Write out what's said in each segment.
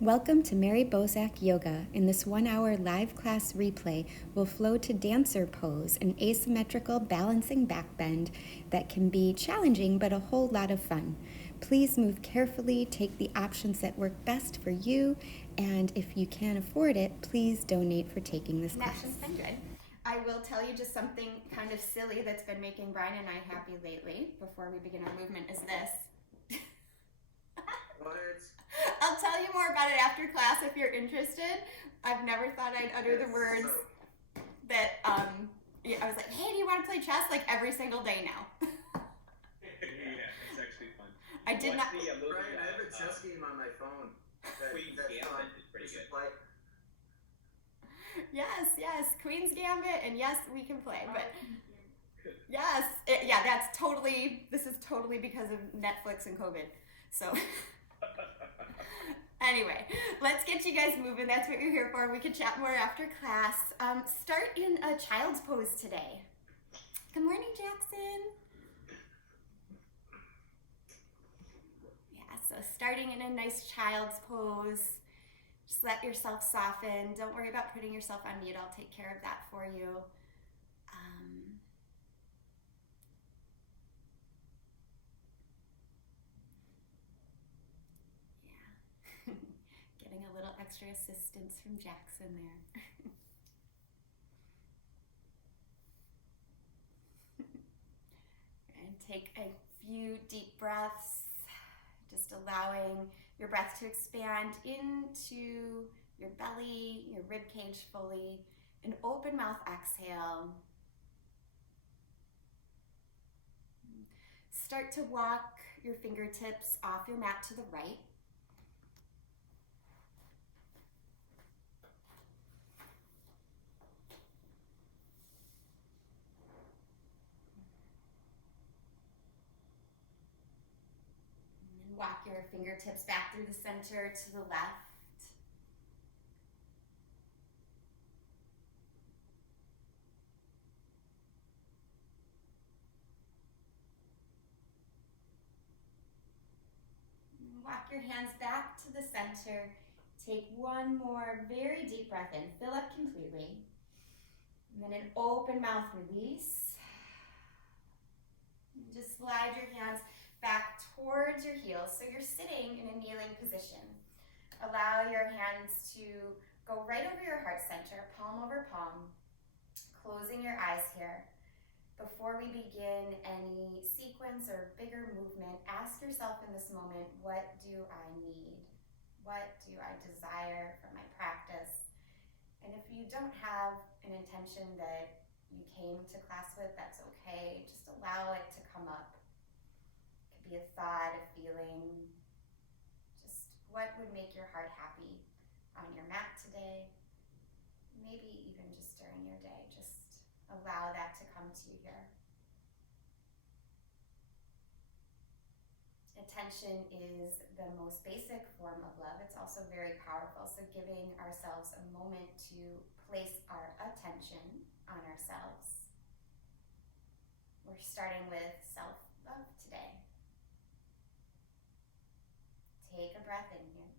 Welcome to Mary Bozak Yoga. In this 1-hour live class replay, we'll flow to dancer pose, an asymmetrical balancing backbend that can be challenging but a whole lot of fun. Please move carefully, take the options that work best for you, and if you can't afford it, please donate for taking this class. Connection's been good. I will tell you just something kind of silly that's been making Brian and I happy lately before we begin our movement is this. What? I'll tell you more about it after class if you're interested. I've never thought I'd utter the words that I was like, hey, do you want to play chess like every single day now? Yeah, it's actually fun. I did not. Brian, I have a chess game on my phone. Queen's Gambit is pretty good. Yes, Queen's Gambit, and yes, we can play. But yes, this is totally because of Netflix and COVID. So anyway, let's get you guys moving. That's what you're here for. We could chat more after class. Start in a child's pose today. Good morning, Jackson. Yeah, so starting in a nice child's pose. Just let yourself soften. Don't worry about putting yourself on mute. I'll take care of that for you. Yeah. Getting a little extra assistance from Jackson there. And take a few deep breaths, just allowing your breath to expand into your belly, your rib cage fully. An open mouth exhale. Start to walk your fingertips off your mat to the right. And walk your fingertips back through the center to the left. Walk your hands back to the center. Take one more very deep breath in. Fill up completely. And then an open mouth release. And just slide your hands back towards your heels. So you're sitting in a kneeling position. Allow your hands to go right over your heart center, palm over palm. Closing your eyes here. Before we begin any sequence or bigger movement, ask yourself in this moment, what do I need? What do I desire from my practice? And if you don't have an intention that you came to class with, that's okay. Just allow it to come up. It could be a thought, a feeling. Just what would make your heart happy on your mat today? Maybe even just during your day. Just allow that to come to you here. Attention is the most basic form of love. It's also very powerful. So giving ourselves a moment to place our attention on ourselves. We're starting with self-love today. Take a breath in here.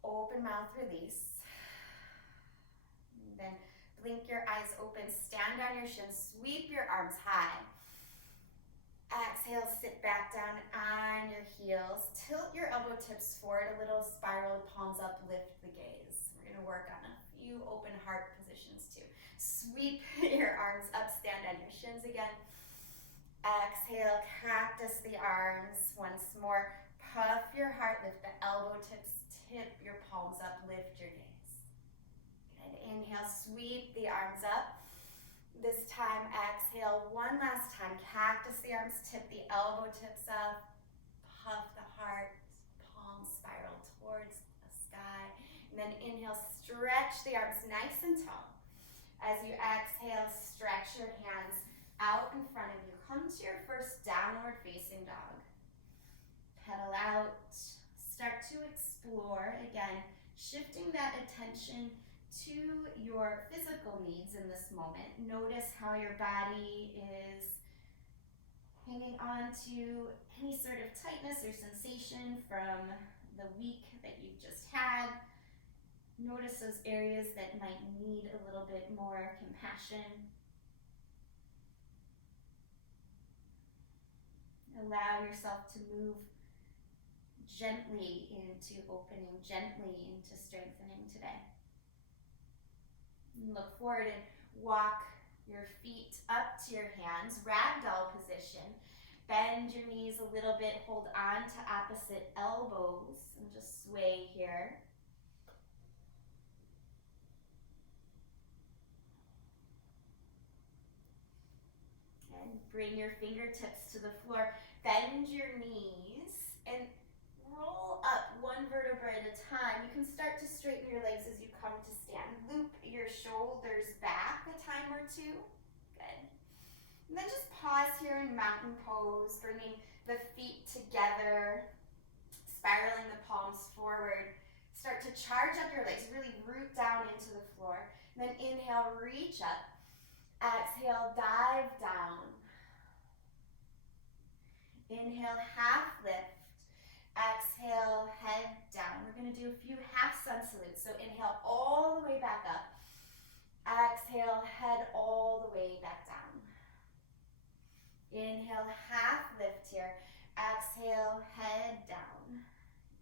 Open mouth release. And then blink your eyes open, stand on your shins, sweep your arms high. Exhale, sit back down on your heels. Tilt your elbow tips forward a little, spiral, palms up, lift the gaze. We're gonna work on a few open heart positions too. Sweep your arms up, stand on your shins again. Exhale, cactus the arms. Once more, puff your heart, lift the elbow tips, tip your palms up, lift your gaze. Good, inhale, sweep the arms up. This time, exhale one last time. Cactus the arms, tip the elbow tips up. Puff the heart, palms spiral towards the sky. And then inhale, stretch the arms nice and tall. As you exhale, stretch your hands out in front of you. Come to your first downward facing dog. Pedal out. Start to explore. Again, shifting that attention to your physical needs in this moment. Notice how your body is hanging on to any sort of tightness or sensation from the week that you've just Notice those areas that might need a little bit more compassion. Allow yourself to move gently into opening, gently into strengthening today. And look forward and walk your feet up to your hands, ragdoll position. Bend your knees a little bit, hold on to opposite elbows, and just sway here. And bring your fingertips to the floor. Bend your knees and roll up one vertebra at a time. You can start to straighten your legs as you come to stand. Loop your shoulders back a time or two. Good. And then just pause here in mountain pose, bringing the feet together, spiraling the palms forward. Start to charge up your legs, really root down into the floor. And then inhale, reach up. Exhale, dive down. Inhale, half lift. Exhale, head down. We're going to do a few half sun salutes. So inhale all the way back up. Exhale, head all the way back down. Inhale, half lift here. Exhale, head down.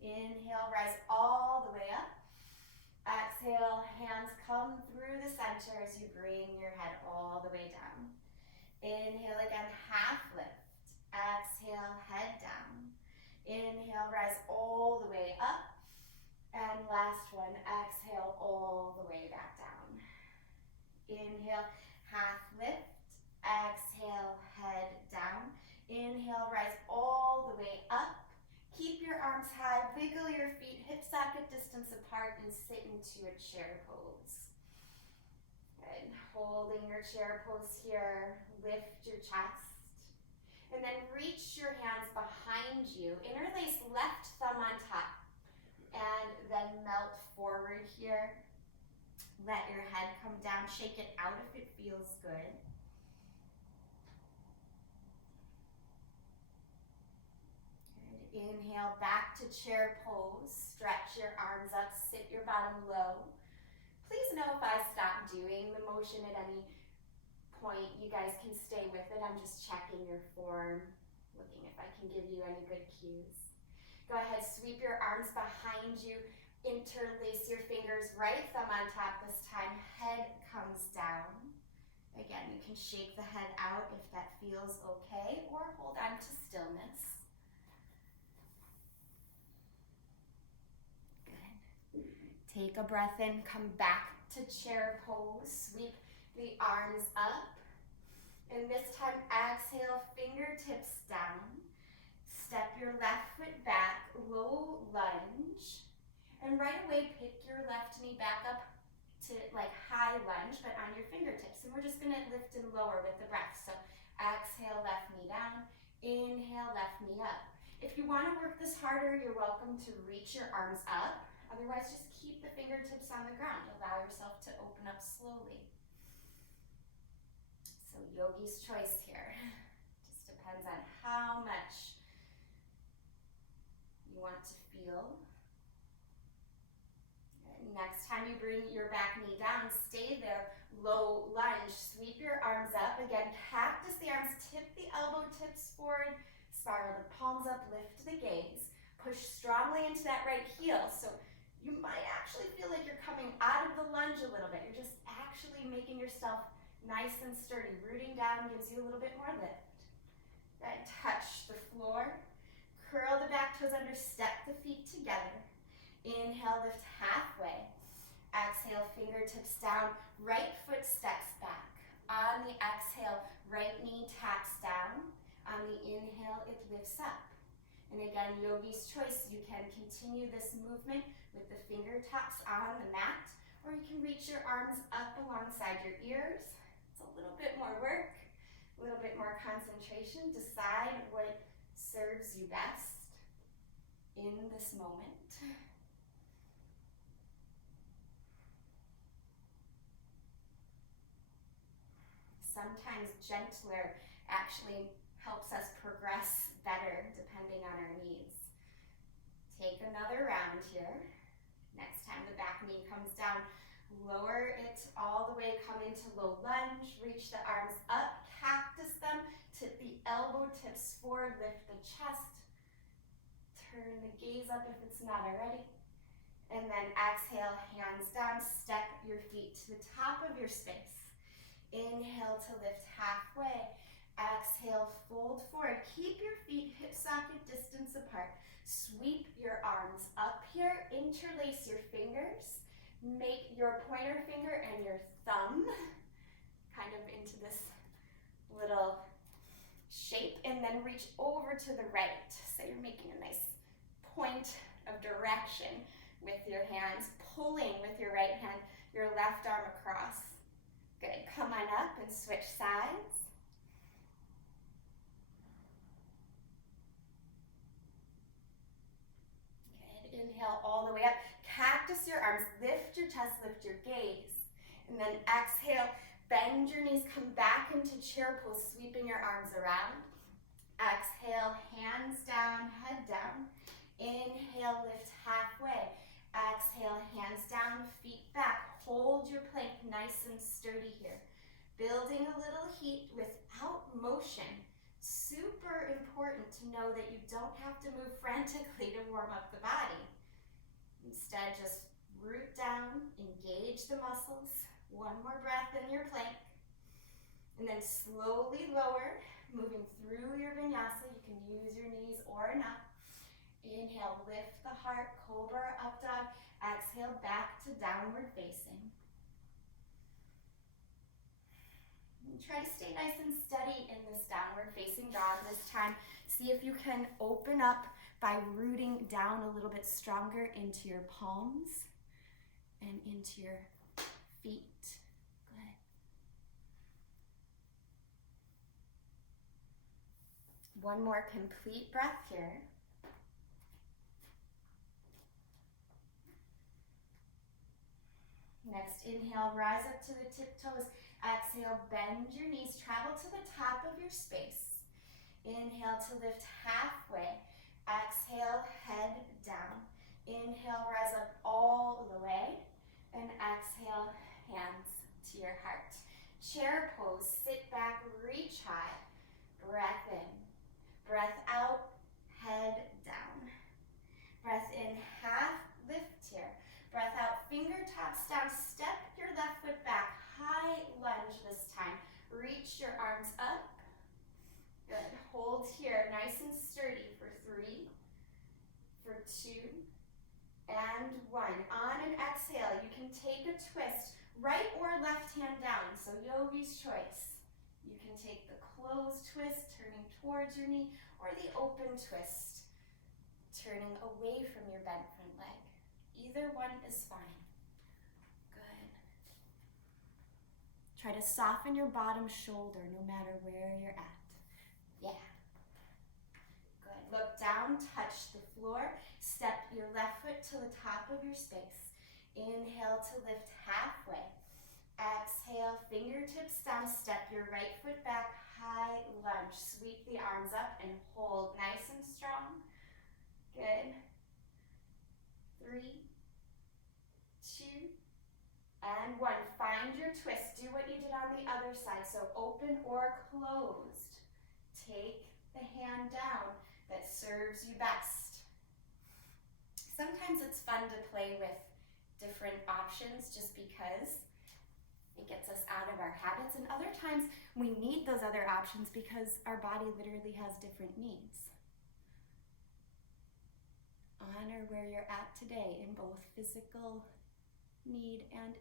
Inhale, rise all the way up. Exhale, hands come through the center as you bring your head all the way down. Inhale again, half lift. Exhale, head down. Inhale, rise all the way up. And last one, exhale all the way back down. Inhale, half lift. Exhale, head down. Inhale, rise all the way up. Keep your arms high, wiggle your feet hip socket distance apart, and sit into a chair pose. Good. Holding your chair pose here, lift your chest. And then reach your hands behind you. Interlace left thumb on top. And then melt forward here. Let your head come down. Shake it out if it feels good. Good. Inhale, back to chair pose. Stretch your arms up, sit your bottom low. Please know if I stop doing the motion at any point, you guys can stay with it. I'm just checking your form, looking if I can give you any good cues. Go ahead, sweep your arms behind you, interlace your fingers, right thumb on top this time, head comes down. Again, you can shake the head out if that feels okay, or hold on to stillness. Good. Take a breath in, come back to chair pose, sweep the arms up, and this time exhale, fingertips down. Step your left foot back, low lunge, and right away pick your left knee back up to like high lunge, but on your fingertips. And we're just gonna lift and lower with the breath. So exhale, left knee down, inhale, left knee up. If you wanna work this harder, you're welcome to reach your arms up. Otherwise, just keep the fingertips on the ground. Allow yourself to open up slowly. So yogi's choice here. Just depends on how much you want to feel. And next time you bring your back knee down, stay there, low lunge, sweep your arms up. Again, cactus the arms, tip the elbow tips forward, spiral the palms up, lift the gaze. Push strongly into that right heel. So you might actually feel like you're coming out of the lunge a little bit. You're just actually making yourself nice and sturdy. Rooting down gives you a little bit more lift. Then touch the floor. Curl the back toes under, step the feet together. Inhale, lift halfway. Exhale, fingertips down. Right foot steps back. On the exhale, right knee taps down. On the inhale, it lifts up. And again, yogi's choice. You can continue this movement with the fingertips on the mat, or you can reach your arms up alongside your ears. It's a little bit more work, a little bit more concentration. Decide what serves you best in this moment. Sometimes gentler actually helps us progress better depending on our needs. Take another round here. Next time the back knee comes down, lower it all the way, come into low lunge, reach the arms up, cactus them, tip the elbow tips forward, lift the chest, turn the gaze up if it's not already, and then exhale, hands down, step your feet to the top of your space. Inhale to lift halfway, exhale, fold forward, keep your feet hip socket distance apart, sweep your arms up here, interlace your fingers, make your pointer finger and your thumb kind of into this little shape, and then reach over to the right. So you're making a nice point of direction with your hands, pulling with your right hand, your left arm across. Good, come on up and switch sides. Good, inhale all the way up. Cactus your arms, lift your chest, lift your gaze. And then exhale, bend your knees, come back into chair pose, sweeping your arms around. Exhale, hands down, head down. Inhale, lift halfway. Exhale, hands down, feet back. Hold your plank nice and sturdy here. Building a little heat without motion. Super important to know that you don't have to move frantically to warm up the body. Instead, just root down, engage the muscles. One more breath in your plank. And then slowly lower, moving through your vinyasa. You can use your knees or not. Inhale, lift the heart, cobra, up dog. Exhale, back to downward facing. And try to stay nice and steady in this downward facing dog this time. See if you can open up by rooting down a little bit stronger into your palms and into your feet. Good. One more complete breath here. Next, inhale, rise up to the tiptoes. Exhale, bend your knees, travel to the top of your space. Inhale to lift halfway. Exhale, head down. Inhale, rise up all the way. And exhale, hands to your heart. Chair pose, sit back, reach high. Breath in. Breath out, head down. Breath in, half lift here. Breath out, fingertips down, step your left foot back, high lunge this time. Reach your arms up. Good, hold here, nice and sturdy for 3, for 2, and 1. On an exhale, you can take a twist, right or left hand down, so yogi's choice. You can take the closed twist, turning towards your knee, or the open twist, turning away from your bent front leg. Either one is fine. Good. Try to soften your bottom shoulder no matter where you're at. Yeah. Good. Look down, touch the floor. Step your left foot to the top of your space. Inhale to lift halfway. Exhale, fingertips down, step your right foot back, high lunge. Sweep the arms up and hold nice and strong. Good. 3, 2, and 1. Find your twist. Do what you did on the other side. So open or closed. Take the hand down that serves you best. Sometimes it's fun to play with different options just because it gets us out of our habits, and other times we need those other options because our body literally has different needs. Honor where you're at today in both physical need and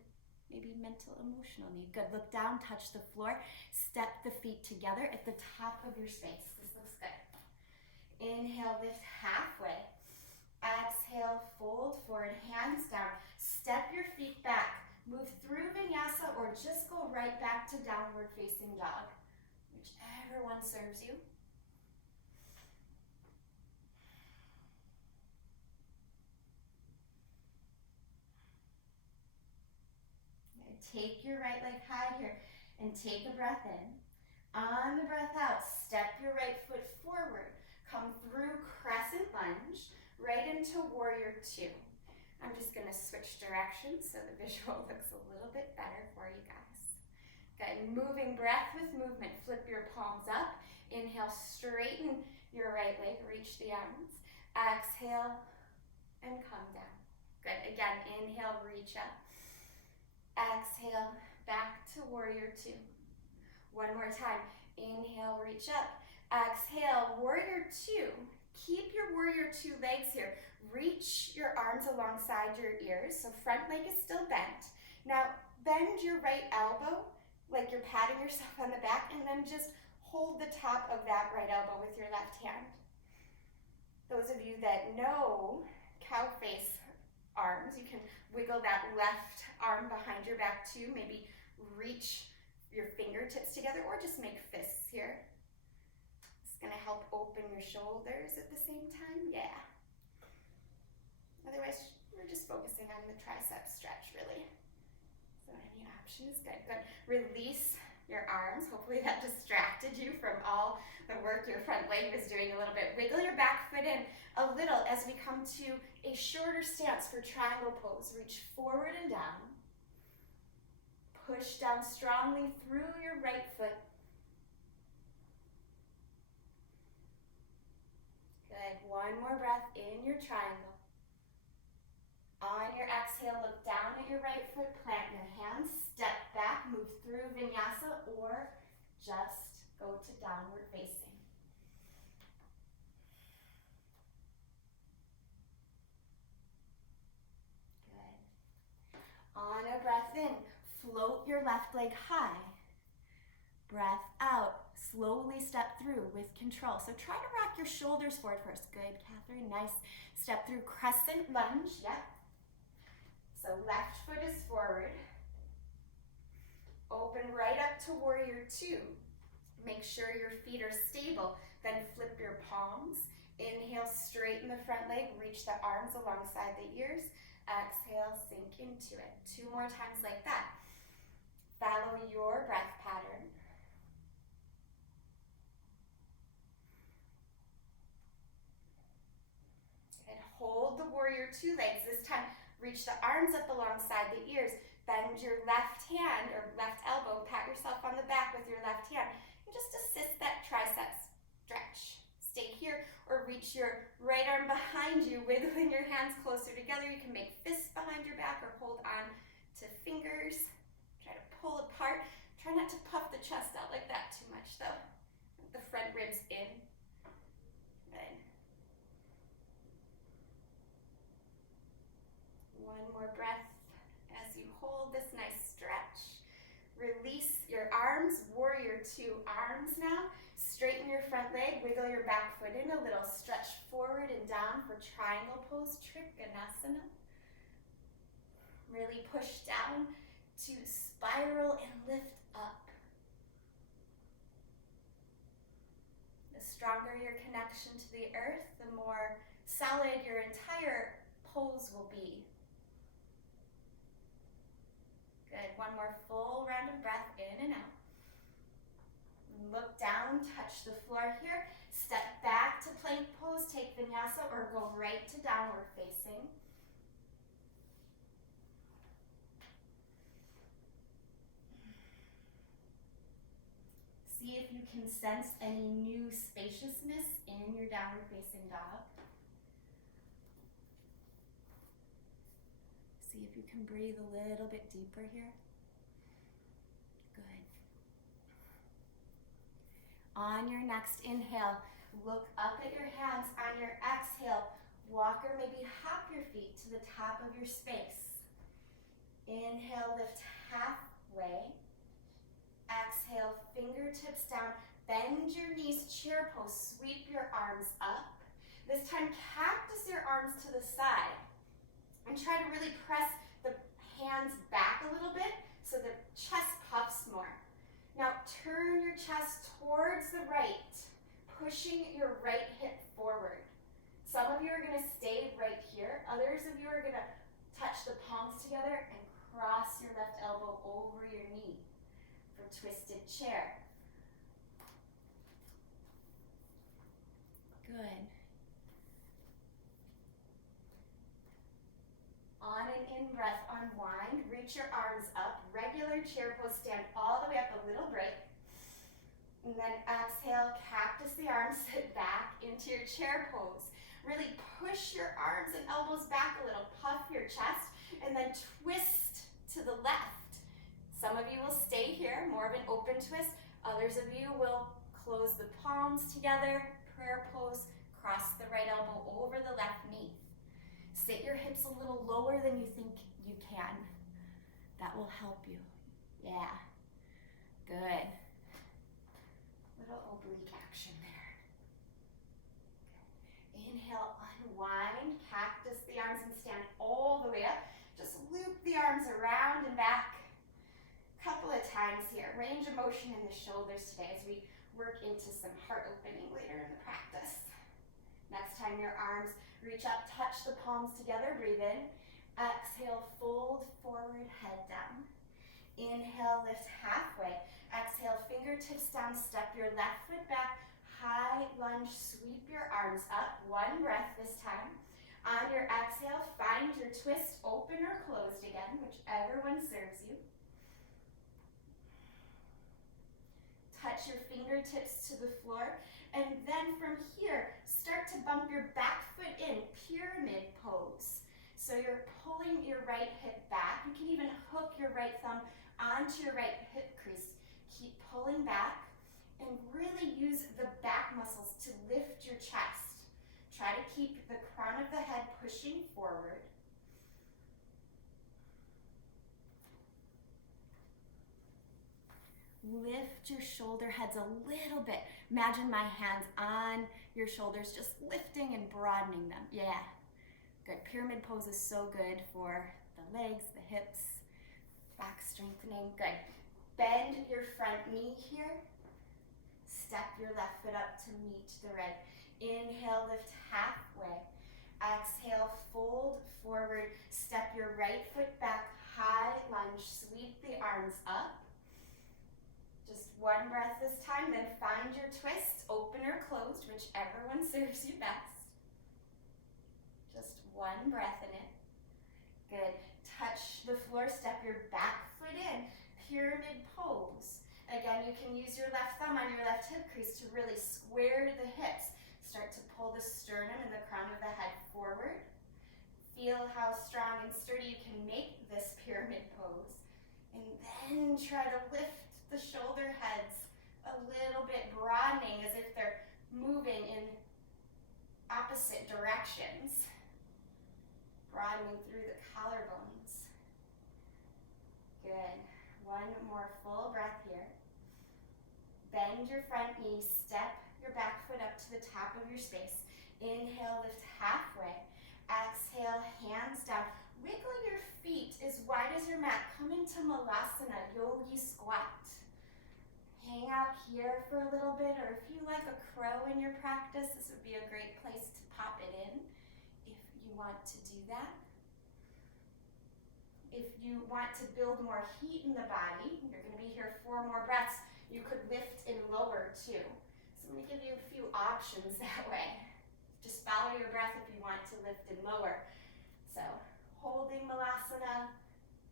maybe mental, emotional need. Good, look down, touch the floor, step the feet together at the top of your space. This looks good. Inhale, lift halfway. Exhale, fold forward, hands down. Step your feet back. Move through vinyasa or just go right back to downward facing dog. Whichever one serves you. Take your right leg high here and take a breath in. On the breath out, step your right foot forward. Come through crescent lunge, right into warrior 2. I'm just going to switch directions so the visual looks a little bit better for you guys. Good. Moving breath with movement. Flip your palms up. Inhale, straighten your right leg. Reach the arms. Exhale and come down. Good. Again, inhale, reach up. Exhale, back to warrior two. One more time. Inhale, reach up. Exhale, warrior two. Keep your warrior two legs here. Reach your arms alongside your ears, so front leg is still bent. Now, bend your right elbow like you're patting yourself on the back, and then just hold the top of that right elbow with your left hand. Those of you that know cow face arms, you can wiggle that left arm behind your back too. Maybe reach your fingertips together or just make fists here. It's going to help open your shoulders at the same time. Yeah. Otherwise, we're just focusing on the tricep stretch, really. So any option is good. Good. Release your arms. Hopefully that distracted you from all the work your front leg was doing a little bit. Wiggle your back foot in a little as we come to a shorter stance for triangle pose. Reach forward and down. Push down strongly through your right foot. Good. One more breath in your triangle. On your exhale, look down at your right foot, plant your hands, step back, move through vinyasa, or just go to downward facing. Good. On a breath in, float your left leg high. Breath out, slowly step through with control. So try to rock your shoulders forward first. Good, Catherine, nice. Step through crescent lunge, yep. So left foot is forward. Open right up to warrior two. Make sure your feet are stable. Then flip your palms. Inhale, straighten the front leg. Reach the arms alongside the ears. Exhale, sink into it. 2 more times like that. Follow your breath pattern. And hold the warrior two legs. This time, reach the arms up alongside the ears. Bend your left hand or left elbow. Pat yourself on the back with your left hand. And just assist that tricep stretch. Stay here or reach your right arm behind you, wiggling your hands closer together. You can make fists behind your back or hold on to fingers. Try to pull apart. Try not to puff the chest out like that too much though. The front ribs in. Good. One more breath as you hold this nice stretch. Release your arms, warrior two arms now. Straighten your front leg, wiggle your back foot in a little. Stretch forward and down for triangle pose, Natarajasana. Really push down to spiral and lift up. The stronger your connection to the earth, the more solid your entire pose will be. Good. One more full round of breath in and out. Look down, touch the floor here. Step back to plank pose, take vinyasa, or go right to downward facing. See if you can sense any new spaciousness in your downward facing dog. See if you can breathe a little bit deeper here. Good. On your next inhale, look up at your hands. On your exhale, walk or maybe hop your feet to the top of your space. Inhale, lift halfway. Exhale, fingertips down. Bend your knees, chair pose. Sweep your arms up. This time, cactus your arms to the side. And try to really press the hands back a little bit so the chest puffs more. Now turn your chest towards the right, pushing your right hip forward. Some of you are going to stay right here. Others of you are going to touch the palms together and cross your left elbow over your knee for twisted chair. Good. breath, unwind, reach your arms up, regular chair pose, stand all the way up, a little break. And then exhale, cactus the arms, sit back into your chair pose. Really push your arms and elbows back a little, puff your chest, and then twist to the left. Some of you will stay here, more of an open twist. Others of you will close the palms together, prayer pose, cross the right elbow over the left knee. Sit your hips a little lower than you think you can. That will help you. Yeah, good. Little oblique action there. Inhale, unwind, cactus the arms and stand all the way up. Just loop the arms around and back. Couple of times here. Range of motion in the shoulders today as we work into some heart opening later in the practice. Next time your arms reach up, touch the palms together, breathe in. Exhale, fold forward, head down. Inhale, lift halfway. Exhale, fingertips down, step your left foot back, high lunge, sweep your arms up. One breath this time. On your exhale, find your twist, open or closed again, whichever one serves you. Touch your fingertips to the floor, and then from here, start to bump your back foot in, pyramid pose. So you're pulling your right hip back. You can even hook your right thumb onto your right hip crease. Keep pulling back and really use the back muscles to lift your chest. Try to keep the crown of the head pushing forward. Lift your shoulder heads a little bit. Imagine my hands on your shoulders, just lifting and broadening them. Yeah, good. Pyramid pose is so good for the legs, the hips, back strengthening. Good. Bend your front knee here. Step your left foot up to meet the right. Inhale, lift halfway. Exhale, fold forward. Step your right foot back, high lunge. Sweep the arms up. Just one breath this time, then find your twist, open or closed, whichever one serves you best. Just one breath in it. Good. Touch the floor, step your back foot in, pyramid pose. Again, you can use your left thumb on your left hip crease to really square the hips. Start to pull the sternum and the crown of the head forward. Feel how strong and sturdy you can make this pyramid pose. And then try to lift the shoulder heads a little bit, broadening as if they're moving in opposite directions. Broadening through the collarbones. Good. One more full breath here. Bend your front knee, step your back foot up to the top of your space. Inhale, lift halfway. Exhale, hands down. Wiggle your feet as wide as your mat. Come into Malasana, yogi squat. Hang out here for a little bit, or if you like a crow in your practice, this would be a great place to pop it in if you want to do that. If you want to build more heat in the body, you're going to be here 4 more breaths, you could lift and lower too. So I'm going to give you a few options that way. Just follow your breath if you want to lift and lower. So holding Malasana,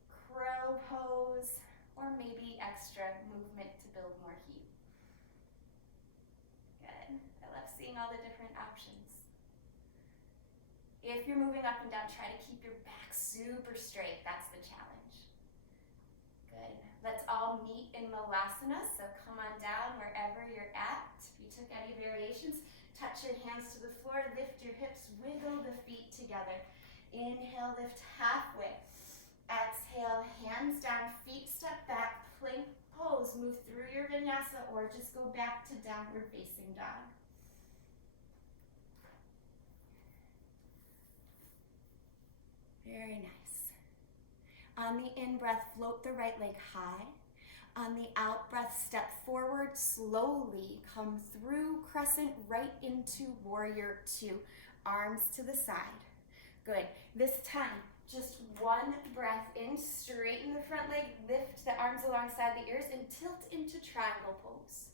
crow pose, or maybe extra movement to build more heat. Good. I love seeing all the different options. If you're moving up and down, try to keep your back super straight. That's the challenge. Good. Let's all meet in Malasana. So come on down wherever you're at. If you took any variations, touch your hands to the floor, lift your hips, wiggle the feet together. Inhale, lift halfway. Exhale, hands down, feet step back, plank pose. Move through your vinyasa or just go back to downward facing dog. Very nice. On the in-breath, float the right leg high. On the out-breath, step forward slowly. Come through crescent right into warrior 2. Arms to the side. Good. This time, just one breath in, straighten the front leg, lift the arms alongside the ears, and tilt into triangle pose.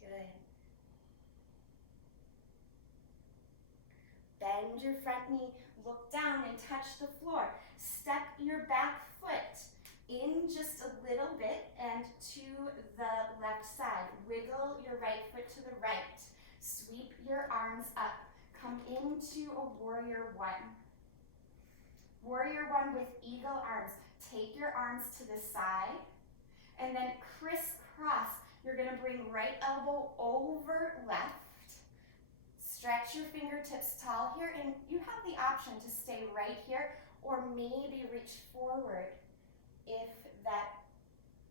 Good. bend your front knee, look down and touch the floor. Step your back foot in just a little bit and to the left side. Wiggle your right foot to the right. Sweep your arms up. Come into a warrior one. Warrior one with eagle arms. Take your arms to the side and then crisscross. You're going to bring right elbow over left. Stretch your fingertips tall here, and you have the option to stay right here or maybe reach forward if that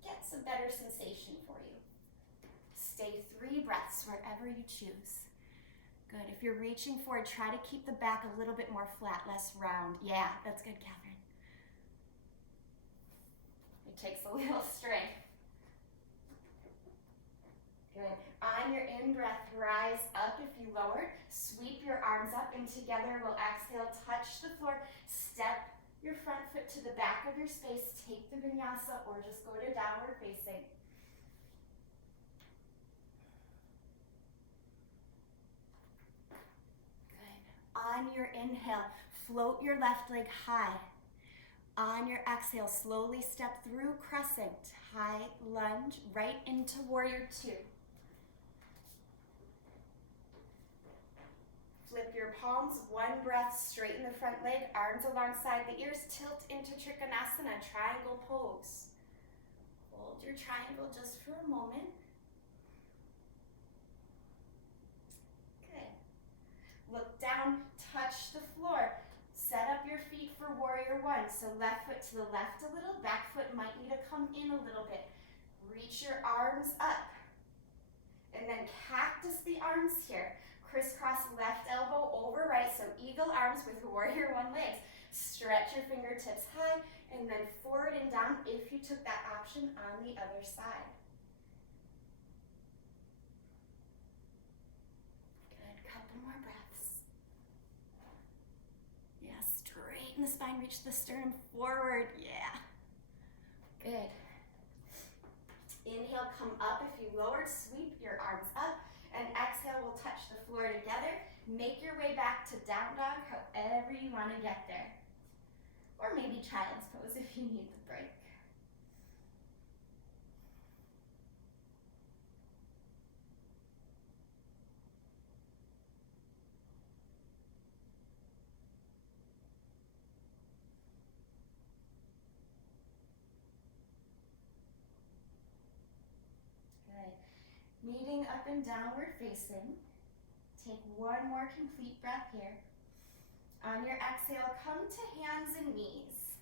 gets a better sensation for you. Stay 3 breaths wherever you choose. Good. If you're reaching forward, try to keep the back a little bit more flat, less round. Yeah, that's good, Catherine. It takes a little strength. Good. On your in-breath, rise up if you lowered. Sweep your arms up, and together we'll exhale, touch the floor. Step your front foot to the back of your space. Take the vinyasa or just go to downward facing. Good. On your inhale, float your left leg high. On your exhale, slowly step through crescent, high lunge, right into warrior 2. Flip your palms, 1 breath, straighten the front leg, arms alongside the ears, tilt into Trikonasana, triangle pose. Hold your triangle just for a moment. Good. Look down, touch the floor. Set up your feet for warrior 1. So left foot to the left a little, back foot might need to come in a little bit. Reach your arms up. And then cactus the arms here. Crisscross left elbow over right, so eagle arms with warrior 1 legs. Stretch your fingertips high, and then forward and down if you took that option on the other side. Good, couple more breaths. Yeah, straighten the spine, reach the sternum forward, yeah. Good. Inhale, come up if you lowered, sweep your arms up. And exhale, we'll touch the floor together. Make your way back to down dog, however you want to get there. Or maybe child's pose if you need the break. Good. Meeting up and downward facing. Take 1 more complete breath here. On your exhale, come to hands and knees.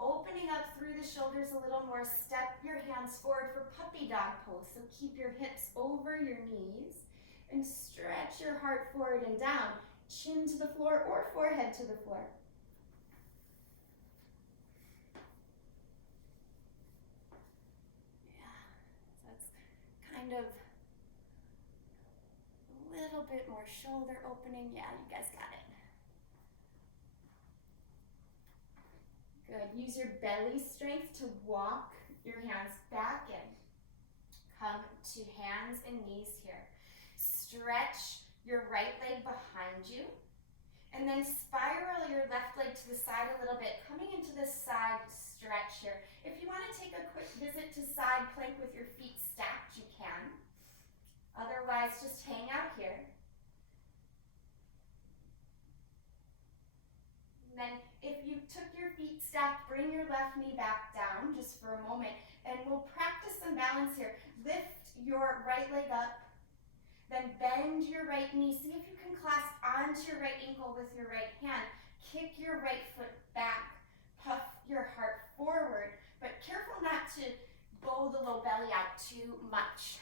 Opening up through the shoulders a little more, step your hands forward for puppy dog pose. So keep your hips over your knees and stretch your heart forward and down. Chin to the floor or forehead to the floor. Yeah, that's kind of a little bit more shoulder opening. Yeah, you guys got it. Good. Use your belly strength to walk your hands back in. Come to hands and knees here. Stretch your right leg behind you. And then spiral your left leg to the side a little bit, coming into this side stretch here. If you want to take a quick visit to side plank with your feet stacked, you can. Otherwise, just hang out here. And then if you took your feet stacked, bring your left knee back down just for a moment, and we'll practice some balance here. Lift your right leg up, then bend your right knee. See if you can clasp onto your right ankle with your right hand. Kick your right foot back, puff your heart forward, but careful not to bow the low belly out too much.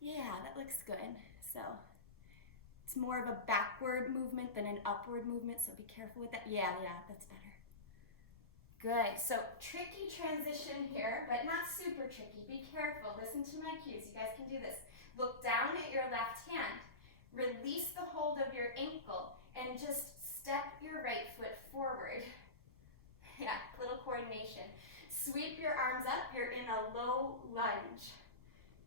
Yeah, that looks good. So it's more of a backward movement than an upward movement, so be careful with that. Yeah, that's better. Good. So tricky transition here, but not super tricky. Be careful. Listen to my cues. You guys can do this. Look down at your left hand. Release the hold of your ankle and just step your right foot forward. Yeah, little coordination. Sweep your arms up. You're in a low lunge.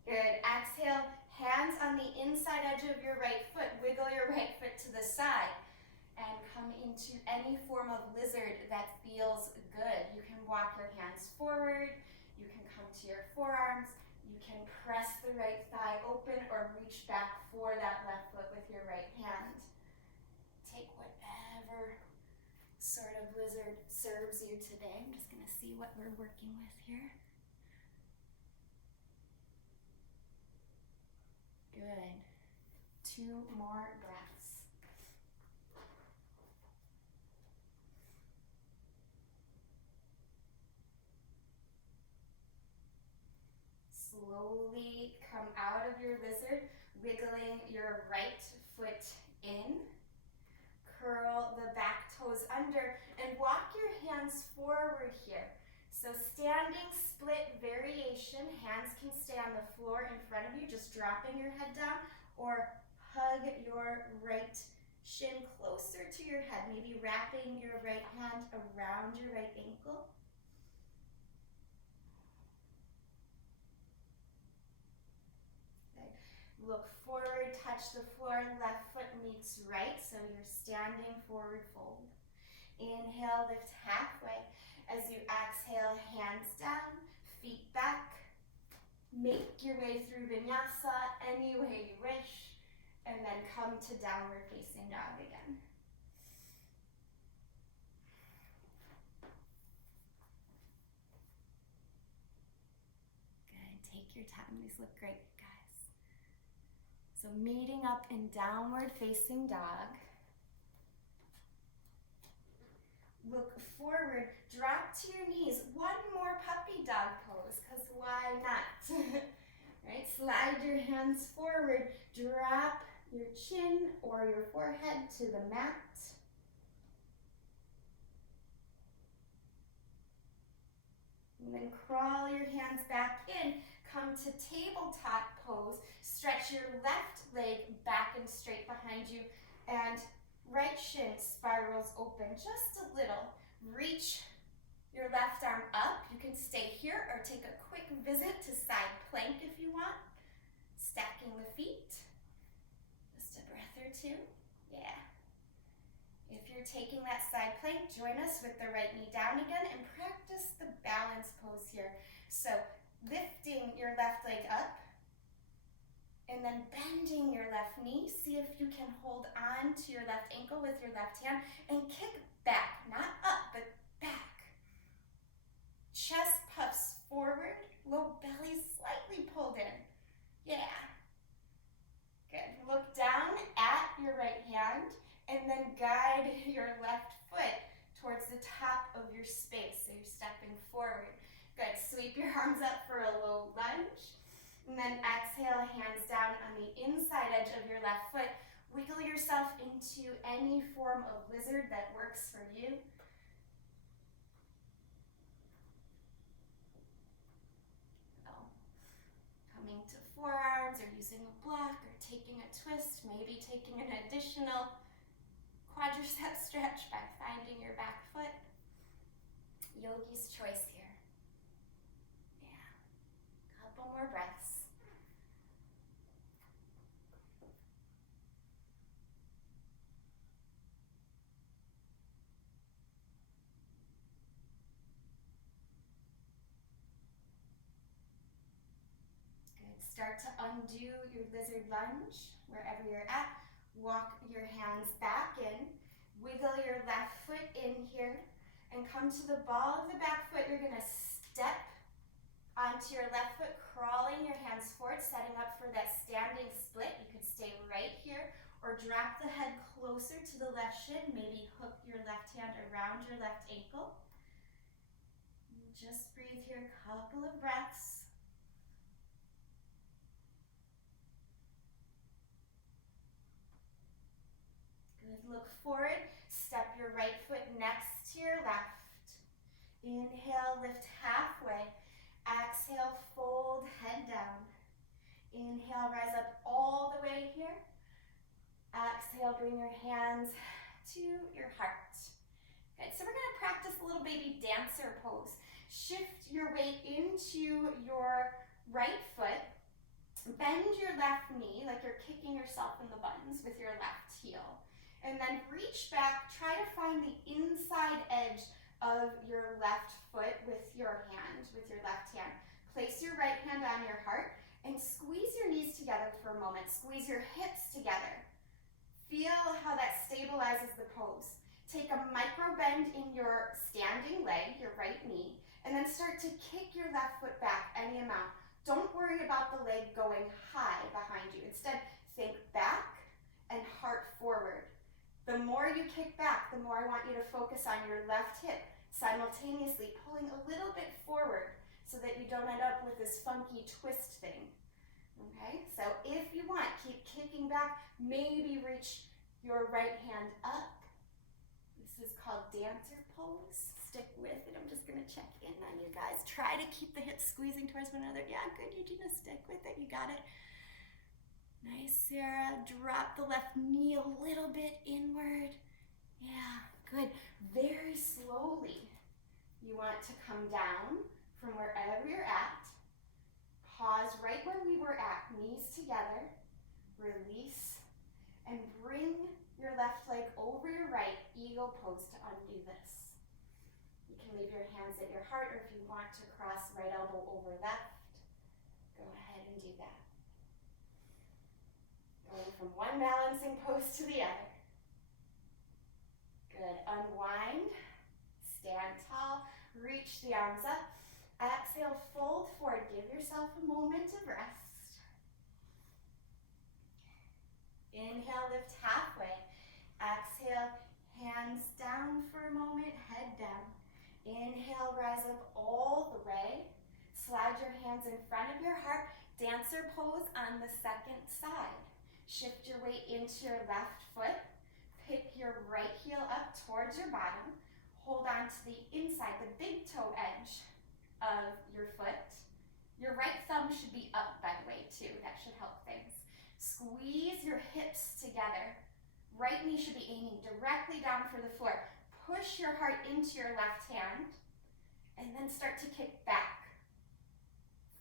Good. Exhale, Hands on the inside edge of your right foot. Wiggle your right foot to the side and come into any form of lizard that feels good. You can walk your hands forward. You can come to your forearms. You can press the right thigh open or reach back for that left foot with your right hand. Take whatever sort of lizard serves you today. I'm just going to see what we're working with here. Good. 2 more breaths. Slowly come out of your lizard, wiggling your right foot in. Curl the back toes under and walk your hands forward here. So standing split variation, hands can stay on the floor in front of you, just dropping your head down, or hug your right shin closer to your head, maybe wrapping your right hand around your right ankle. Okay. Look forward, touch the floor, left foot meets right, so you're standing forward fold. Inhale, lift halfway. As you exhale, hands down, feet back. Make your way through vinyasa any way you wish, and then come to downward facing dog again. Good, take your time, these look great, guys. So meeting up in downward facing dog. Look forward, drop to your knees. One more puppy dog pose, because why not? Right, slide your hands forward, drop your chin or your forehead to the mat. And then crawl your hands back in, come to tabletop pose, stretch your left leg back and straight behind you, and right shin spirals open just a little. Reach your left arm up. You can stay here or take a quick visit to side plank if you want. Stacking the feet. Just a breath or two. Yeah. If you're taking that side plank, join us with the right knee down again and practice the balance pose here. So lifting your left leg up, and then bending your left knee. See if you can hold on to your left ankle with your left hand and kick back, not up, but back. Chest puffs forward, low belly slightly pulled in. Yeah. Good. Look down at your right hand and then guide your left foot towards the top of your space. So you're stepping forward. Good. Sweep your arms up for a low lunge. And then exhale, hands down on the inside edge of your left foot. Wiggle yourself into any form of lizard that works for you. Coming to forearms or using a block or taking a twist, maybe taking an additional quadricep stretch by finding your back foot. Yogi's choice here. Yeah. Couple more breaths. Start to undo your lizard lunge wherever you're at. Walk your hands back in. Wiggle your left foot in here and come to the ball of the back foot. You're going to step onto your left foot, crawling your hands forward, setting up for that standing split. You could stay right here or drop the head closer to the left shin. Maybe hook your left hand around your left ankle. Just breathe here, a couple of breaths. Look forward, step your right foot next to your left. Inhale, lift halfway. Exhale, fold head down. Inhale, rise up all the way here. Exhale, bring your hands to your heart. Good, so we're going to practice a little baby dancer pose. Shift your weight into your right foot. Bend your left knee like you're kicking yourself in the buns with your left heel. And then reach back, try to find the inside edge of your left foot with your hand, with your left hand. Place your right hand on your heart and squeeze your knees together for a moment. Squeeze your hips together. Feel how that stabilizes the pose. Take a micro bend in your standing leg, your right knee, and then start to kick your left foot back any amount. Don't worry about the leg going high behind you. Instead, think back and heart forward. The more you kick back, the more I want you to focus on your left hip, simultaneously pulling a little bit forward so that you don't end up with this funky twist thing. Okay, so if you want, keep kicking back, maybe reach your right hand up. This is called dancer pose. Stick with it. I'm just gonna check in on you guys. Try to keep the hips squeezing towards one another. Yeah, good, Eugenia, stick with it, you got it. Nice, Sarah. Drop the left knee a little bit inward. Yeah, good. Very slowly, you want to come down from wherever you're at. Pause right where we were at, knees together. Release, and bring your left leg over your right, eagle pose to undo this. You can leave your hands at your heart, or if you want to cross right elbow over left, go ahead and do that. Going from one balancing pose to the other. Good. Unwind. Stand tall. Reach the arms up. Exhale, fold forward. Give yourself a moment of rest. Inhale, lift halfway. Exhale, hands down for a moment, head down. Inhale, rise up all the way. Slide your hands in front of your heart. Dancer pose on the second side. Shift your weight into your left foot. Pick your right heel up towards your bottom. Hold on to the inside, the big toe edge of your foot. Your right thumb should be up, by the way, too. That should help things. Squeeze your hips together. Right knee should be aiming directly down for the floor. Push your heart into your left hand and then start to kick back.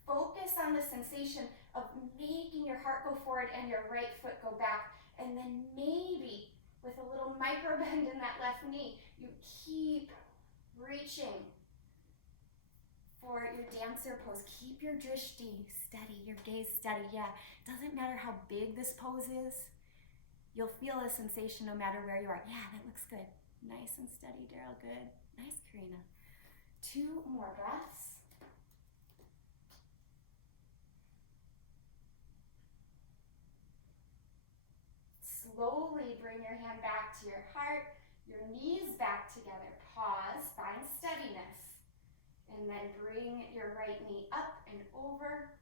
Focus on the sensation of making your heart go forward and your right foot go back, and then maybe with a little micro bend in that left knee, you keep reaching for your dancer pose. Keep your drishti steady, your gaze steady. Yeah, doesn't matter how big this pose is, you'll feel a sensation no matter where you are. Yeah, that looks good. Nice and steady, Daryl, good. Nice, Karina. 2 more breaths. Slowly bring your hand back to your heart, your knees back together. Pause, find steadiness. And then bring your right knee up and over.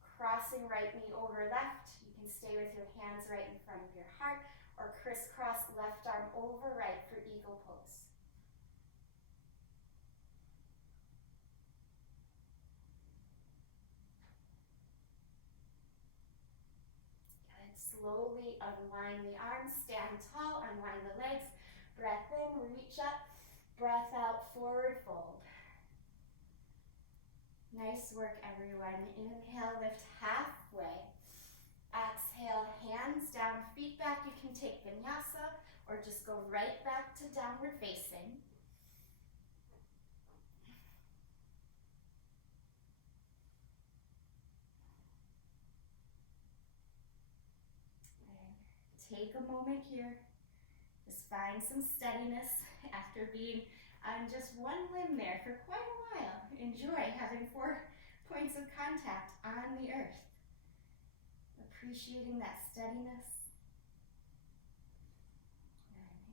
Crossing right knee over left. You can stay with your hands right in front of your heart, or crisscross left arm over right for eagle pose. Good. Slowly unwind the arms, stand tall, unwind the legs. Breath in, reach up. Breath out, forward fold. Nice work, everyone. Inhale, lift halfway. Exhale, hands down, feet back. You can take vinyasa or just go right back to downward facing. And take a moment here. Just find some steadiness after being on just one limb there for quite a while. Enjoy having 4 points of contact on the earth. Appreciating that steadiness.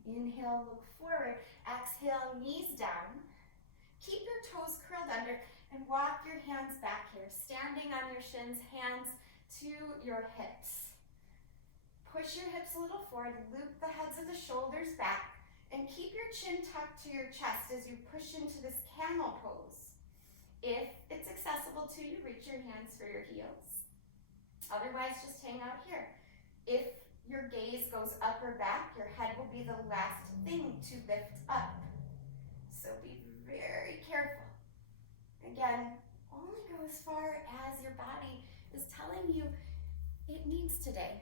Inhale, look forward. Exhale, knees down. Keep your toes curled under and walk your hands back here. Standing on your shins, hands to your hips. Push your hips a little forward, loop the heads of the shoulders back, and keep your chin tucked to your chest as you push into this camel pose. If it's accessible to you, reach your hands for your heels. Otherwise, just hang out here. If your gaze goes up or back, your head will be the last thing to lift up. So be very careful. Again, only go as far as your body is telling you it needs today.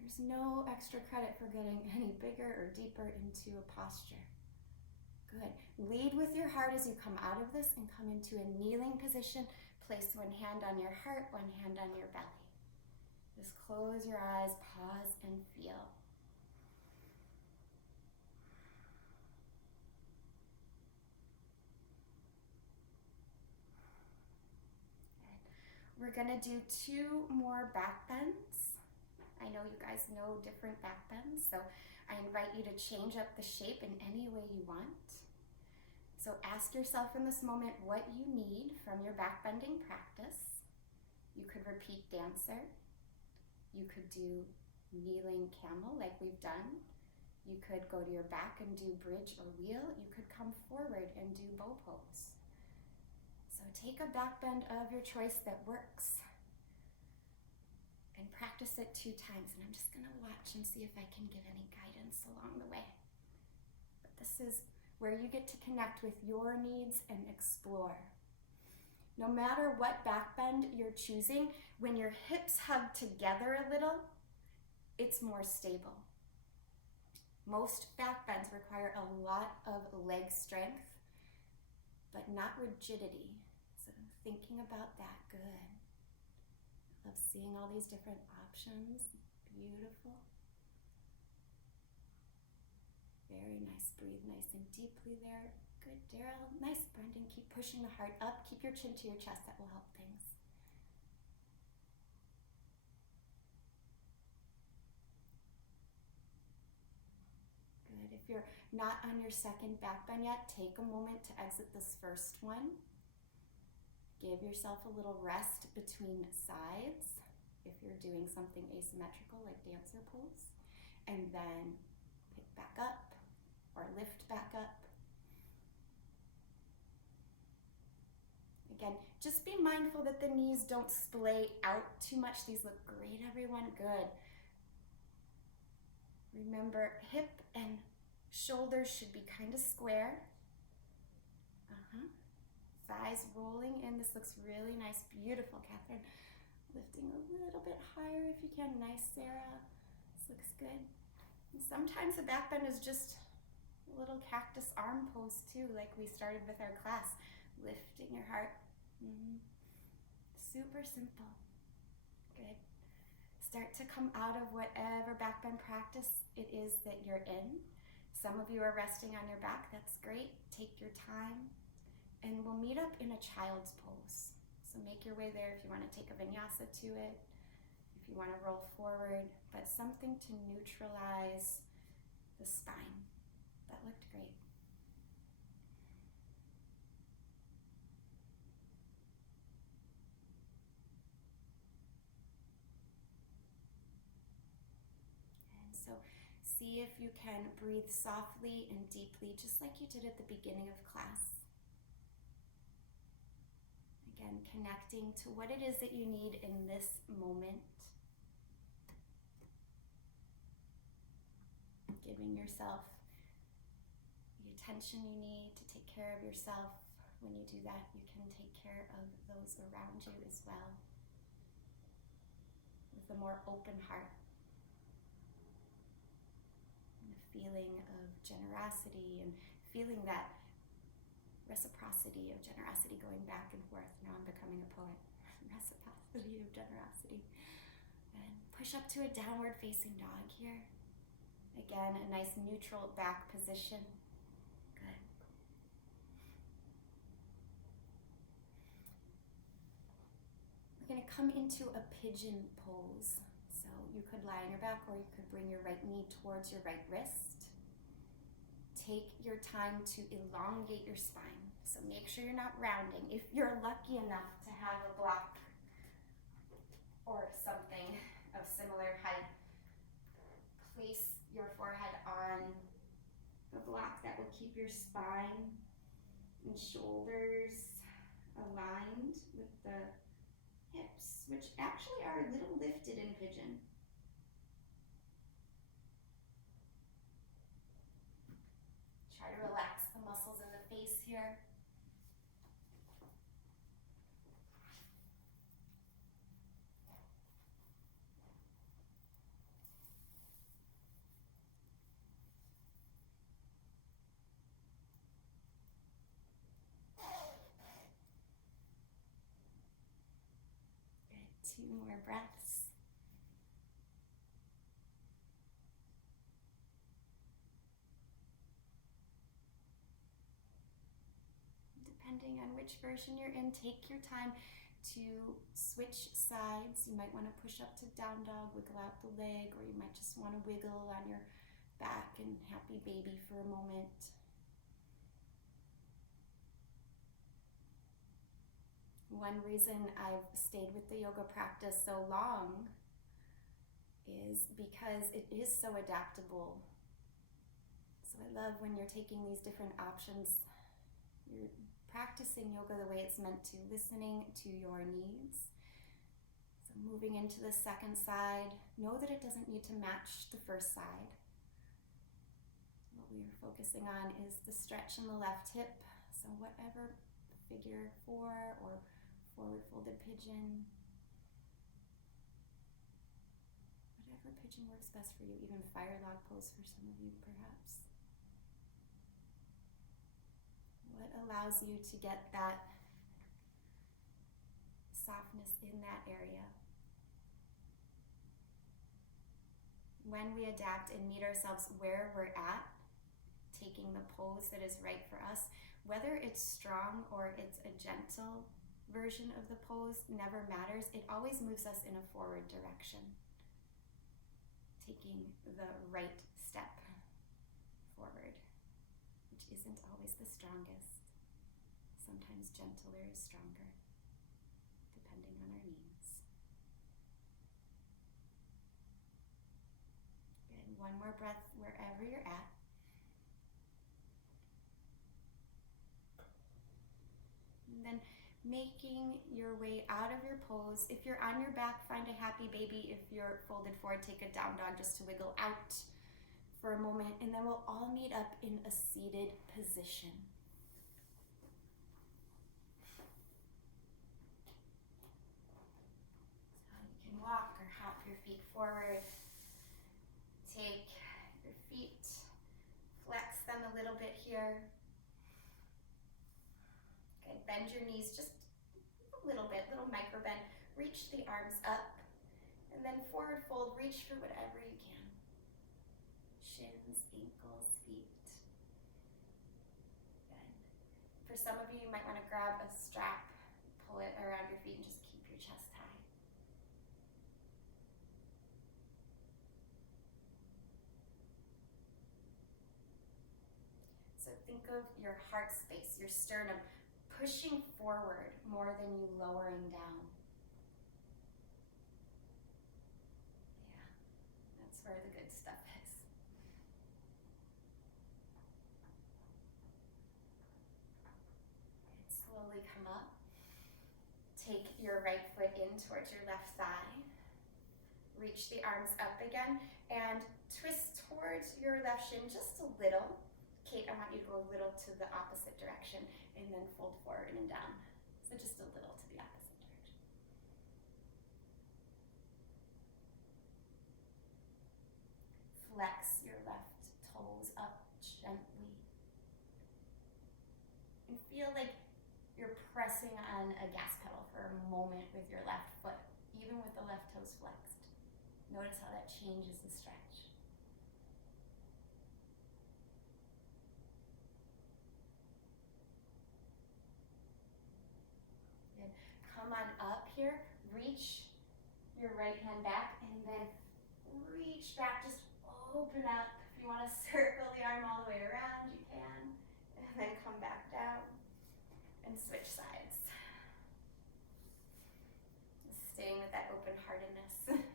There's no extra credit for getting any bigger or deeper into a posture. Good. Lead with your heart as you come out of this and come into a kneeling position. Place one hand on your heart, one hand on your belly. Just close your eyes, pause, and feel. Good. We're gonna do 2 more back bends. I know you guys know different back bends, so I invite you to change up the shape in any way you want. So ask yourself in this moment what you need from your back bending practice. You could repeat dancer. You could do kneeling camel like we've done. You could go to your back and do bridge or wheel. You could come forward and do bow pose. So take a back bend of your choice that works and practice it 2 times. And I'm just gonna watch and see if I can give any guidance along the way. But this is where you get to connect with your needs and explore. No matter what back bend you're choosing, when your hips hug together a little, it's more stable. Most back bends require a lot of leg strength, but not rigidity. So thinking about that, good. Love seeing all these different options. Beautiful. Very nice. Breathe nice and deeply there. Good, Daryl. Nice, Brendan. Keep pushing the heart up. Keep your chin to your chest. That will help things. Good. If you're not on your second back bend yet, take a moment to exit this first one. Give yourself a little rest between sides if you're doing something asymmetrical like dancer pose. And then pick back up or lift back up. Again, just be mindful that the knees don't splay out too much. These look great, everyone. Good. Remember, hip and shoulders should be kind of square. Thighs rolling in. This looks really nice. Beautiful, Catherine. Lifting a little bit higher if you can. Nice, Sarah. This looks good. And sometimes a back bend is just a little cactus arm pose too, like we started with our class. Lifting your heart. Super simple. Good. Start to come out of whatever back bend practice it is that you're in. Some of you are resting on your back. That's great. Take your time. And we'll meet up in a child's pose. So make your way there if you want to take a vinyasa to it, if you want to roll forward, but something to neutralize the spine. That looked great. And so see if you can breathe softly and deeply, just like you did at the beginning of class. Again, connecting to what it is that you need in this moment. Giving yourself the attention you need to take care of yourself. When you do that, you can take care of those around you as well. With a more open heart. And a feeling of generosity and feeling that reciprocity of generosity going back and forth. Now I'm becoming a poet. Reciprocity of generosity. And push up to a downward facing dog here. Again, a nice neutral back position. Good. We're going to come into a pigeon pose. So you could lie on your back or you could bring your right knee towards your right wrist. Take your time to elongate your spine. So make sure you're not rounding. If you're lucky enough to have a block or something of similar height, place your forehead on the block. That will keep your spine and shoulders aligned with the hips, which actually are a little lifted in pigeon. Try to relax the muscles in the face here. More breaths. Depending on which version you're in, take your time to switch sides. You might want to push up to down dog, wiggle out the leg, or you might just want to wiggle on your back and happy baby for a moment. One reason I've stayed with the yoga practice so long is because it is so adaptable. So I love when you're taking these different options, you're practicing yoga the way it's meant to, listening to your needs. So moving into the second side, know that it doesn't need to match the first side. What we are focusing on is the stretch in the left hip. So whatever figure 4 or forward folded pigeon, whatever pigeon works best for you, even fire log pose for some of you perhaps. What allows you to get that softness in that area? When we adapt and meet ourselves where we're at, taking the pose that is right for us, whether it's strong or it's a gentle version of the pose, never matters. It always moves us in a forward direction. Taking the right step forward, which isn't always the strongest. Sometimes gentler is stronger, depending on our needs. Good. One more breath wherever you're at. And then making your way out of your pose. If you're on your back, find a happy baby. If you're folded forward, take a down dog just to wiggle out for a moment. And then we'll all meet up in a seated position. So you can walk or hop your feet forward. Take your feet, flex them a little bit here. Good. Bend your knees just a little bit, little micro bend. Reach the arms up, and then forward fold. Reach for whatever you can. Shins, ankles, feet. Good. For some of you, you might want to grab a strap, pull it around your feet, and just keep your chest high. So think of your heart space, your sternum, pushing forward more than you lowering down. Yeah, that's where the good stuff is. And slowly come up. Take your right foot in towards your left thigh. Reach the arms up again and twist towards your left shin just a little. Kate, I want you to go a little to the opposite direction and then fold forward and down. So just a little to the opposite direction. Flex your left toes up gently. And feel like you're pressing on a gas pedal for a moment with your left foot, even with the left toes flexed. Notice how that changes the stretch. Come on up here, reach your right hand back, and then reach back, just open up. If you want to circle the arm all the way around, you can, and then come back down and switch sides. Just staying with that open-heartedness.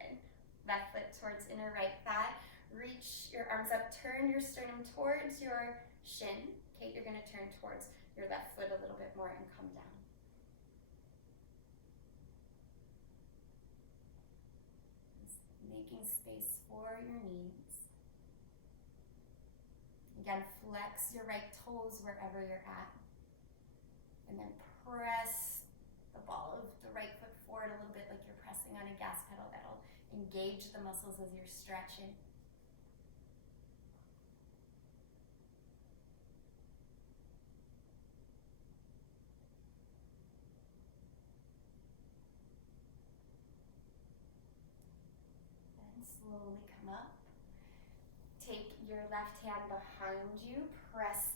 Good. Left foot towards inner right thigh. Reach your arms up, turn your sternum towards your shin. Kate, you're going to turn towards your left foot a little bit more and come down. Making space for your needs. Again, flex your right toes wherever you're at. And then press the ball of the right foot forward a little bit like you're pressing on a gas pedal. That'll engage the muscles as you're stretching. slowly come up. Take your left hand behind you, press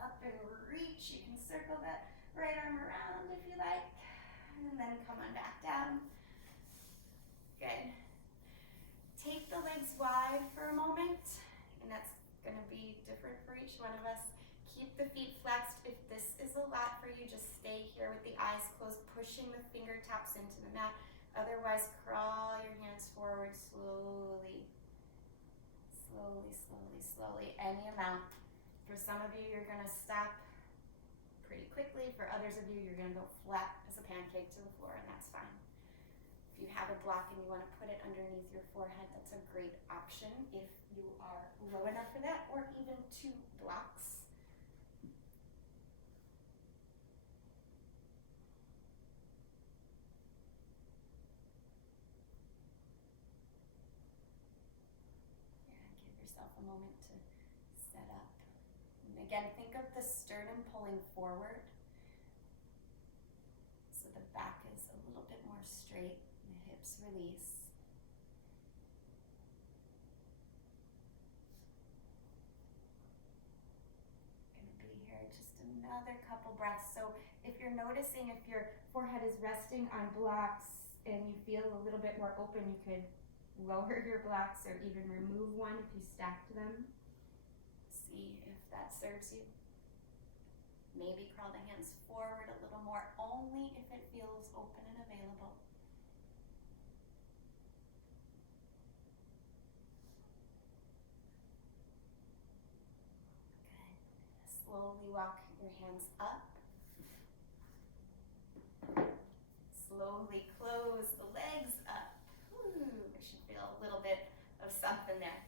up and reach. You can circle that right arm around if you like, and then come on back down. Good. Take the legs wide for a moment, and that's going to be different for each one of us. Keep the feet flexed. If this is a lot for you, just stay here with the eyes closed, pushing the fingertips into the mat. Otherwise, crawl your hands forward slowly. Slowly, slowly, slowly, any amount. For some of you, you're going to stop pretty quickly. For others of you, you're going to go flat as a pancake to the floor, and that's fine. If you have a block and you want to put it underneath your forehead, that's a great option if you are low enough for that, or even 2 blocks. Give yourself a moment to set up. And again, think of the sternum pulling forward, so the back is a little bit more straight. The hips release. Gonna be here just another couple breaths. So if you're noticing if your forehead is resting on blocks and you feel a little bit more open, you could lower your blocks or even remove one if you stacked them. See if that serves you. Maybe crawl the hands forward a little more, only if it feels open and available. Good. Slowly walk your hands up. Slowly close the legs up. Ooh, I should feel a little bit of something there.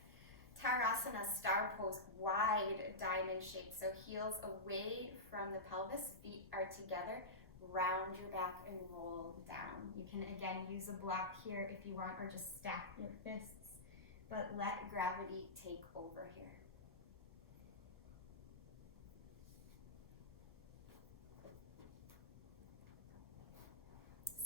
Natarajasana, star pose, wide diamond shape. So heels away from the pelvis, feet are together. Round your back and roll down. You can again use a block here if you want, or just stack your fists, but let gravity take over here.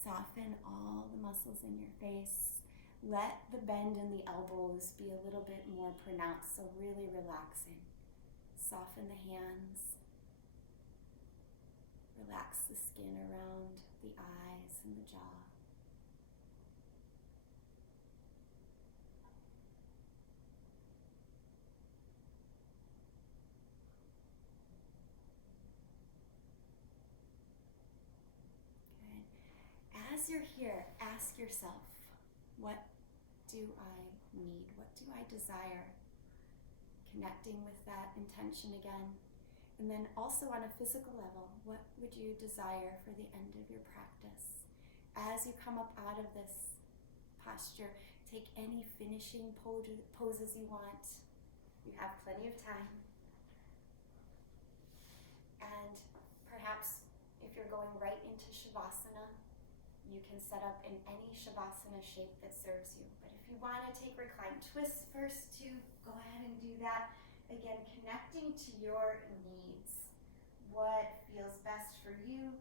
Soften all the muscles in your face. Let the bend in the elbows be a little bit more pronounced, so really relaxing. Soften the hands. Relax the skin around the eyes and the jaw. Good. As you're here, ask yourself, what do I need? What do I desire? Connecting with that intention again. And then also on a physical level, what would you desire for the end of your practice? As you come up out of this posture, take any finishing poses you want. You have plenty of time. And perhaps if you're going right into Shavasana, you can set up in any Shavasana shape that serves you. But if you want to take reclined twists first too, go ahead and do that. Again, connecting to your needs. What feels best for you?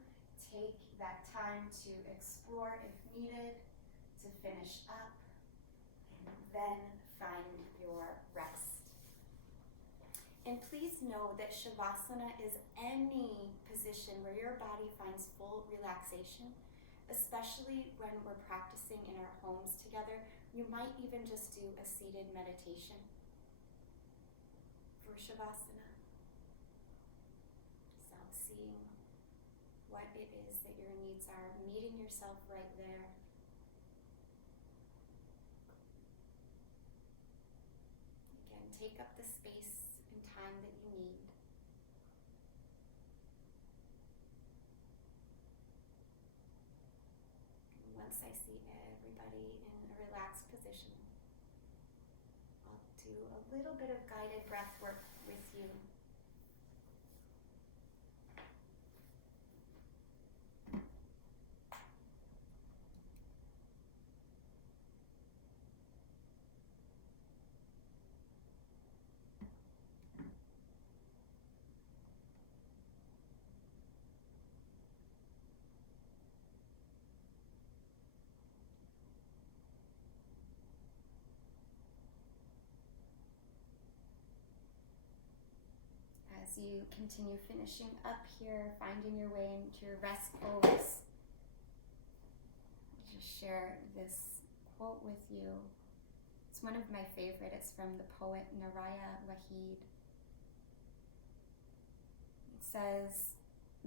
Take that time to explore if needed, to finish up, and then find your rest. And please know that Shavasana is any position where your body finds full relaxation, especially when we're practicing in our homes together. You might even just do a seated meditation for Shavasana. So seeing what it is that your needs are, meeting yourself right there. Again, take up the space and time that you need. And once I see everybody in a relaxed position, I'll do a little bit of guided breath work with you. as you continue finishing up here, finding your way into your rest pose, I'll just share this quote with you. It's one of my favorite. It's from the poet Natarajasana. It says,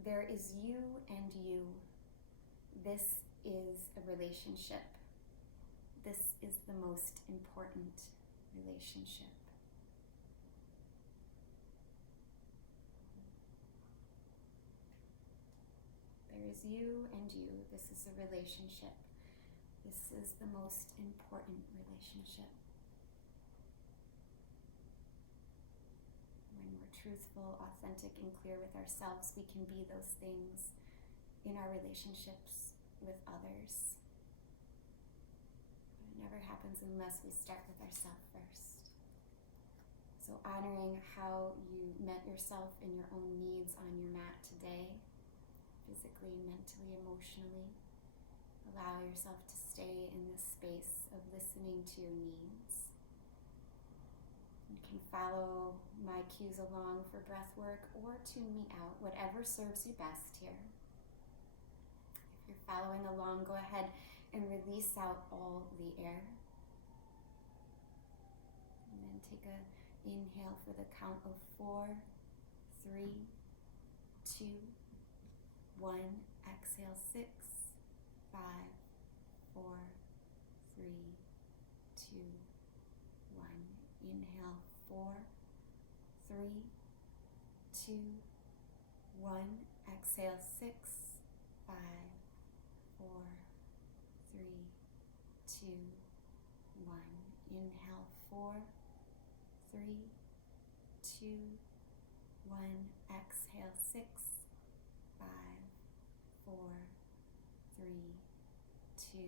"There is you and you. This is a relationship. This is the most important relationship." There is you and you. This is a relationship. This is the most important relationship. When we're truthful, authentic, and clear with ourselves, we can be those things in our relationships with others. But it never happens unless we start with ourselves first. So honoring how you met yourself and your own needs on your mat today, physically, mentally, emotionally. Allow yourself to stay in this space of listening to your needs. You can follow my cues along for breath work or tune me out, whatever serves you best here. If you're following along, go ahead and release out all the air. And then take an inhale for the count of 4, 3, 2, 1. Exhale, 6, 5, 4, 3, 2, 1. Inhale, 4, 3, 2, 1. Exhale, 6, 5, 4, 3, 2, 1. Inhale, 4, 3, 2, 1. Exhale, 6, 5, 4, 3, 2,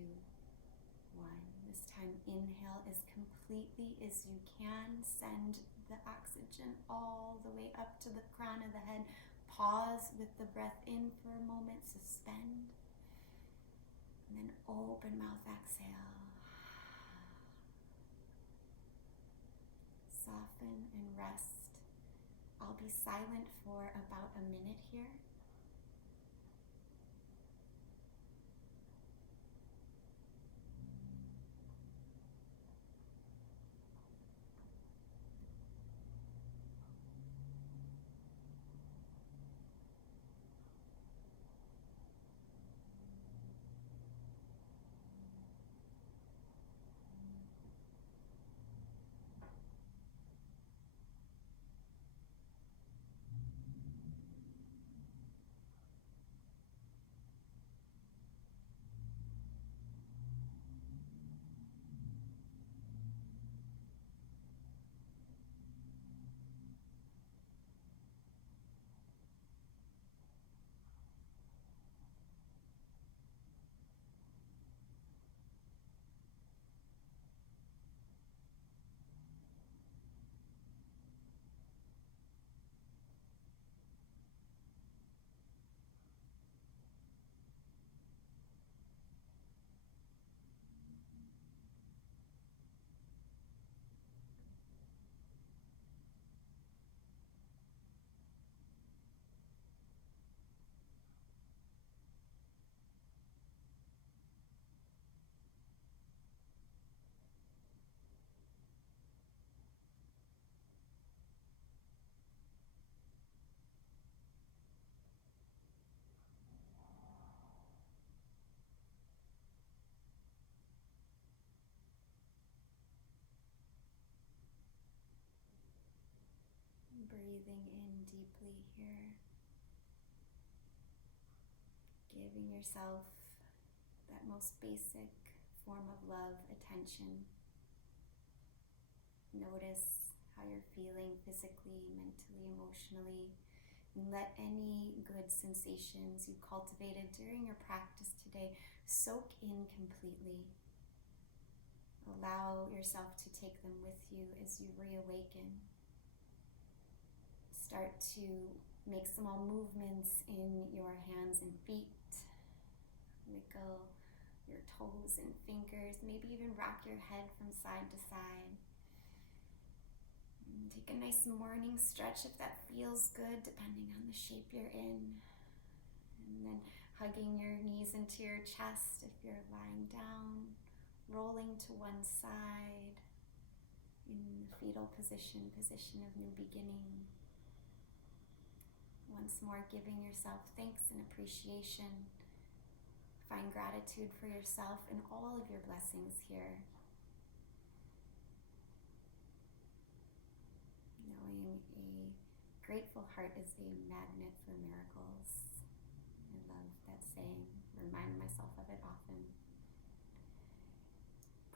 1. This time, inhale as completely as you can. Send the oxygen all the way up to the crown of the head. Pause with the breath in for a moment. Suspend. And then open mouth, exhale. Soften and rest. I'll be silent for about a minute here. Breathing in deeply here. Giving yourself that most basic form of love, attention. Notice how you're feeling physically, mentally, emotionally, and let any good sensations you cultivated during your practice today soak in completely. Allow yourself to take them with you as you reawaken. Start to make small movements in your hands and feet. Wiggle your toes and fingers. Maybe even rock your head from side to side. And take a nice morning stretch if that feels good, depending on the shape you're in. And then hugging your knees into your chest if you're lying down, rolling to one side in the fetal position of new beginning. Once more, giving yourself thanks and appreciation. Find gratitude for yourself and all of your blessings here. Knowing a grateful heart is a magnet for miracles. I love that saying. Remind myself of it often.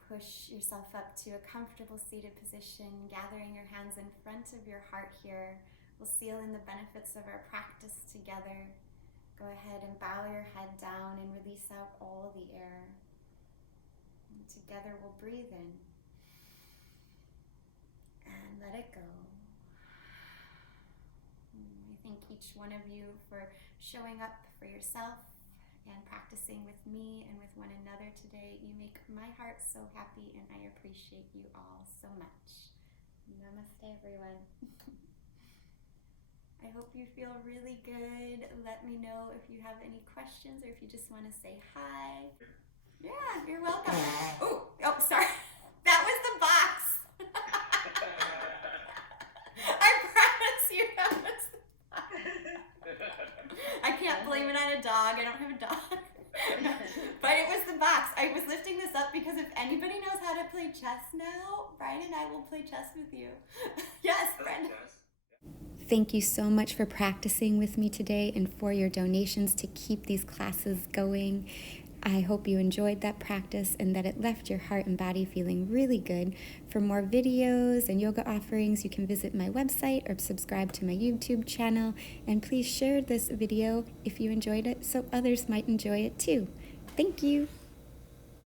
Push yourself up to a comfortable seated position, gathering your hands in front of your heart here. We'll seal in the benefits of our practice together. Go ahead and bow your head down and release out all the air. And together we'll breathe in and let it go. I thank each one of you for showing up for yourself and practicing with me and with one another today. You make my heart so happy, and I appreciate you all so much. Namaste, everyone. I hope you feel really good. Let me know if you have any questions or if you just want to say hi. Yeah, you're welcome. Oh, sorry. That was the box. I promise you that was the box. I can't blame it on a dog. I don't have a dog. But it was the box. I was lifting this up because if anybody knows how to play chess now, Brian and I will play chess with you. Yes, Brenda. Thank you so much for practicing with me today and for your donations to keep these classes going. I hope you enjoyed that practice and that it left your heart and body feeling really good. For more videos and yoga offerings, you can visit my website or subscribe to my YouTube channel. And please share this video if you enjoyed it so others might enjoy it too. Thank you.